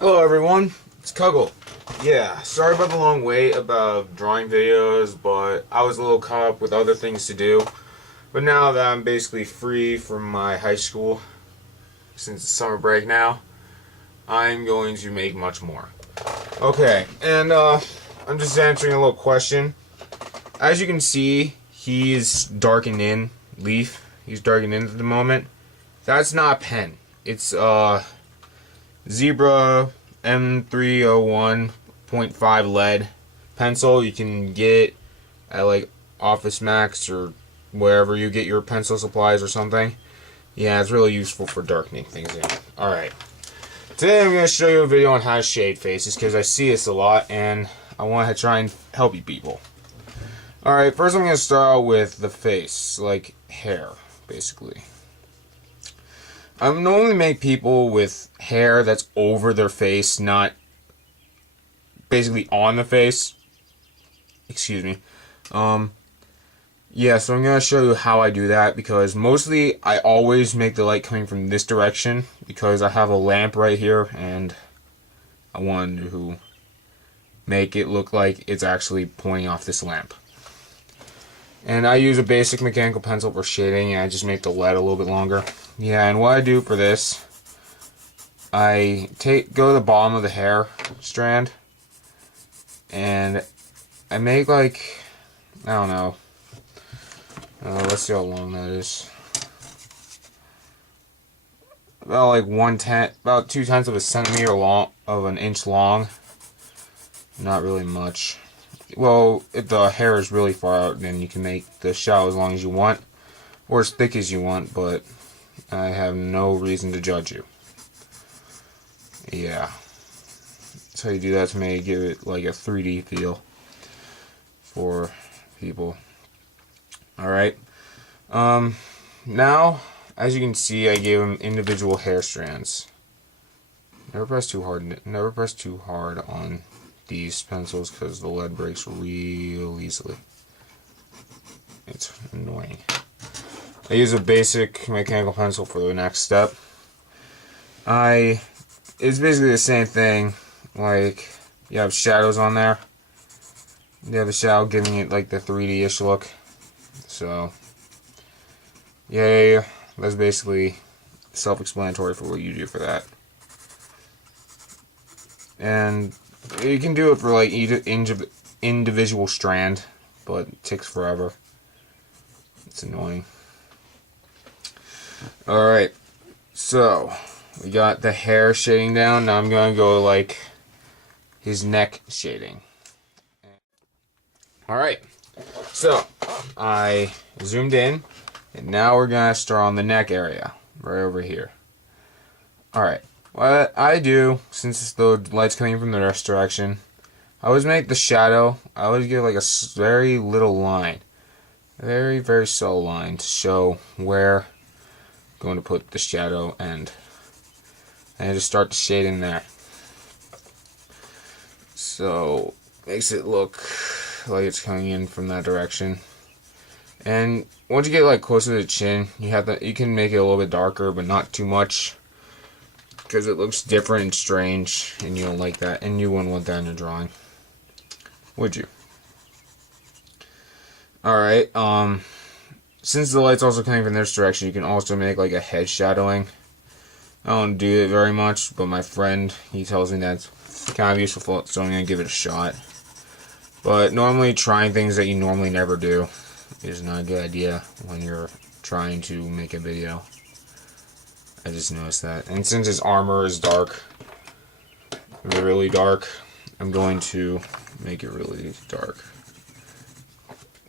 Hello everyone, it's Kuggle. Yeah, sorry about the long wait about drawing videos, but I was a little caught up with other things to do. But now that I'm basically free from my high school, since it's summer break now, I'm going to make much more. Okay, and I'm just answering a little question. As you can see, he's darkened in, Leaf. He's darkened in at the moment. That's not a pen. It's Zebra M301.5 lead pencil. You can get it at like Office Max or wherever you get your pencil supplies or something. Yeah, it's really useful for darkening things in. Alright. Today I'm going to show you a video on how to shade faces because I see this a lot and I want to try and help you people. Alright, first I'm going to start out with the face, like hair, basically. I normally make people with hair that's over their face, not basically on the face. Excuse me. Yeah, so I'm going to show you how I do that because mostly I always make the light coming from this direction because I have a lamp right here and I wanted to make it look like it's actually pointing off this lamp. And I use a basic mechanical pencil for shading and I just make the lead a little bit longer. Yeah, and what I do for this, I go to the bottom of the hair strand and I make like, I don't know, let's see how long that is. About like about 2/10 of a centimeter long, of an inch long. Not really much. Well, if the hair is really far out, then you can make the shadow as long as you want, or as thick as you want, but I have no reason to judge you. Yeah. So you do that to make it give it like a 3D feel for people. Alright. Now, as you can see, I gave them individual hair strands. Never press too hard on these pencils because the lead breaks real easily. It's annoying. I use a basic mechanical pencil for the next step. It's basically the same thing. Like, you have shadows on there. You have a shadow giving it like the 3D-ish look. So, yeah, that's basically self-explanatory for what you do for that. And you can do it for like each individual strand, but it takes forever. It's annoying. Alright, so we got the hair shading down. Now I'm going to go like his neck shading. Alright, so I zoomed in, and now we're going to start on the neck area, right over here. Alright, what I do, since the light's coming from the rest direction, I always make the shadow, I always give like a very little line. A very, very subtle line to show where I'm going to put the shadow end. And I just start to shade in there. So, makes it look like it's coming in from that direction. And once you get like closer to the chin, you can make it a little bit darker, but not too much. Because it looks different and strange, and you don't like that, and you wouldn't want that in a drawing. Would you? Alright, since the light's also coming from this direction, you can also make like a head shadowing. I don't do it very much, but my friend, he tells me that's kind of useful, so I'm going to give it a shot. But normally trying things that you normally never do is not a good idea when you're trying to make a video. I just noticed that. And since his armor is dark, really dark, I'm going to make it really dark.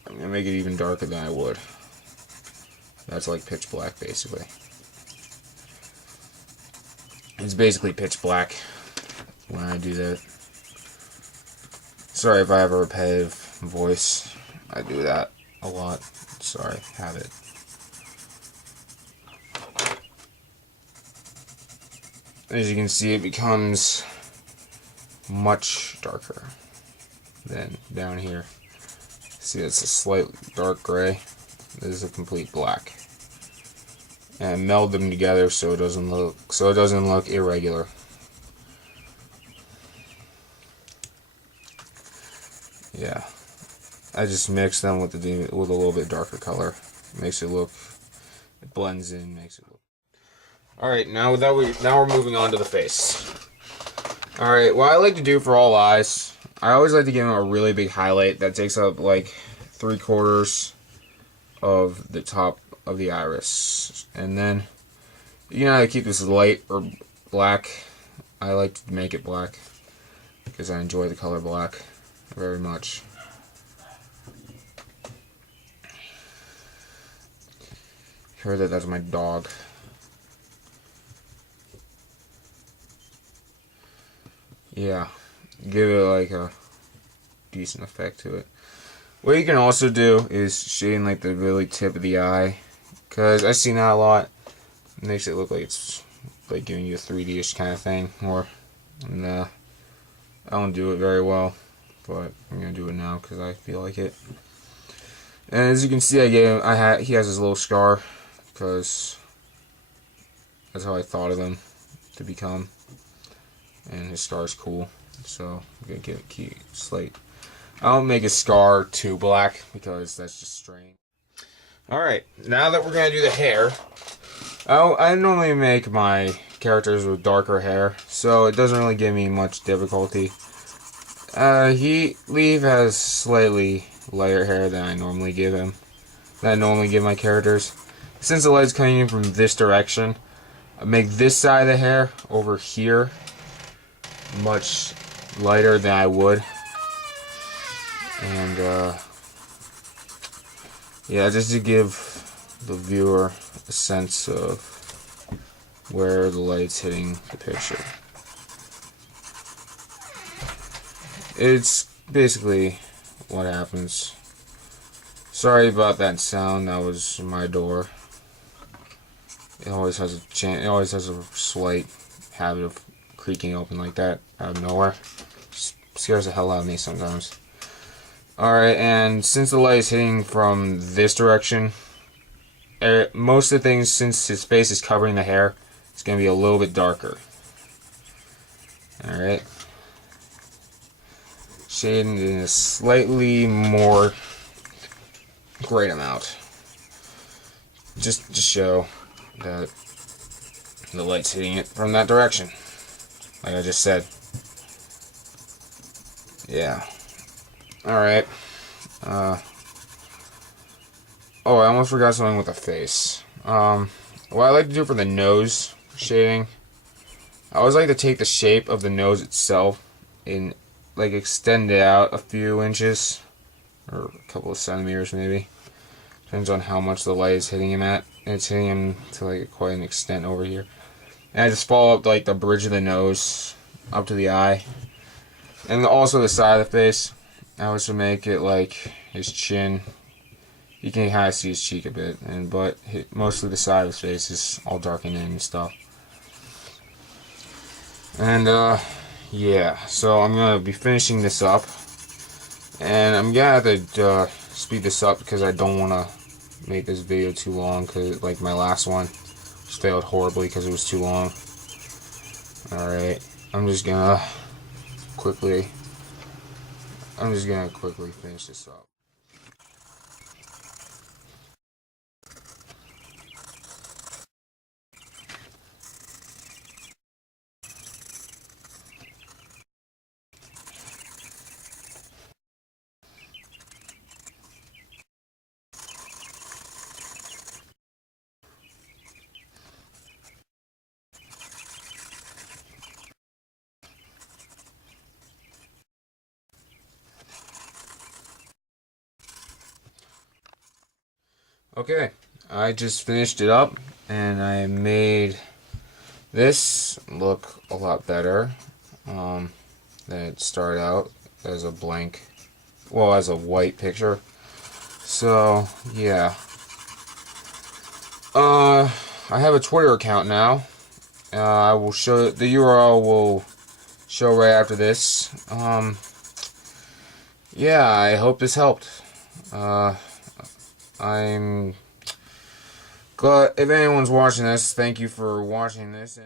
I'm going to make it even darker than I would. That's like pitch black, basically. It's basically pitch black when I do that. Sorry if I have a repetitive voice. I do that a lot. Sorry, habit. As you can see, it becomes much darker than down here. See, it's a slight dark gray. This is a complete black. And meld them together so it doesn't look irregular. I just mix them with a little bit darker color. Makes it look, it blends in, makes it look. All right, now we're moving on to the face. All right, what I like to do for all eyes, I always like to give them a really big highlight that takes up like 3/4 of the top of the iris, and then you can either keep this light or black. I like to make it black because I enjoy the color black very much. Heard that that's my dog. Yeah, give it like a decent effect to it. What you can also do is shading like the really tip of the eye, because I've seen that a lot. It makes it look like it's like giving you a 3D-ish kind of thing, and I don't do it very well, but I'm gonna do it now because I feel like it. And as you can see, he has his little scar, because that's how I thought of him to become, and his scar is cool. So I'm gonna give it slight. I don't make his scar too black because that's just strange. Alright, now that we're going to do the hair, I normally make my characters with darker hair, so it doesn't really give me much difficulty. Leaf has slightly lighter hair than I normally give him, than I normally give my characters. Since the light's coming in from this direction, I make this side of the hair over here much lighter than I would. And, yeah, just to give the viewer a sense of where the light's hitting the picture. It's basically what happens. Sorry about that sound, that was my door. It always has a slight habit of creaking open like that out of nowhere. Scares the hell out of me sometimes. Alright, and since the light is hitting from this direction, most of the things, since his face is covering the hair, it's going to be a little bit darker. Alright. Shading in a slightly more great amount. Just to show that the light's hitting it from that direction. Like I just said. Yeah. Alright. Oh, I almost forgot something with the face. What I like to do for the nose shading, I always like to take the shape of the nose itself and like extend it out a few inches, or a couple of centimeters maybe. Depends on how much the light is hitting him at. And it's hitting him to like quite an extent over here. And I just follow up like the bridge of the nose up to the eye. And also the side of the face. I also make it like his chin. You can kind of see his cheek a bit, but mostly the side of his face is all darkened in and stuff. And yeah, so I'm gonna be finishing this up, and I'm gonna have to speed this up because I don't want to make this video too long. Cause like my last one just failed horribly because it was too long. All right, I'm just gonna quickly finish this up. Okay, I just finished it up, and I made this look a lot better than it started out as a blank, well, as a white picture. So, yeah. I have a Twitter account now. I will show, the URL will show right after this. Yeah, I hope this helped. I'm glad if anyone's watching this. Thank you for watching this.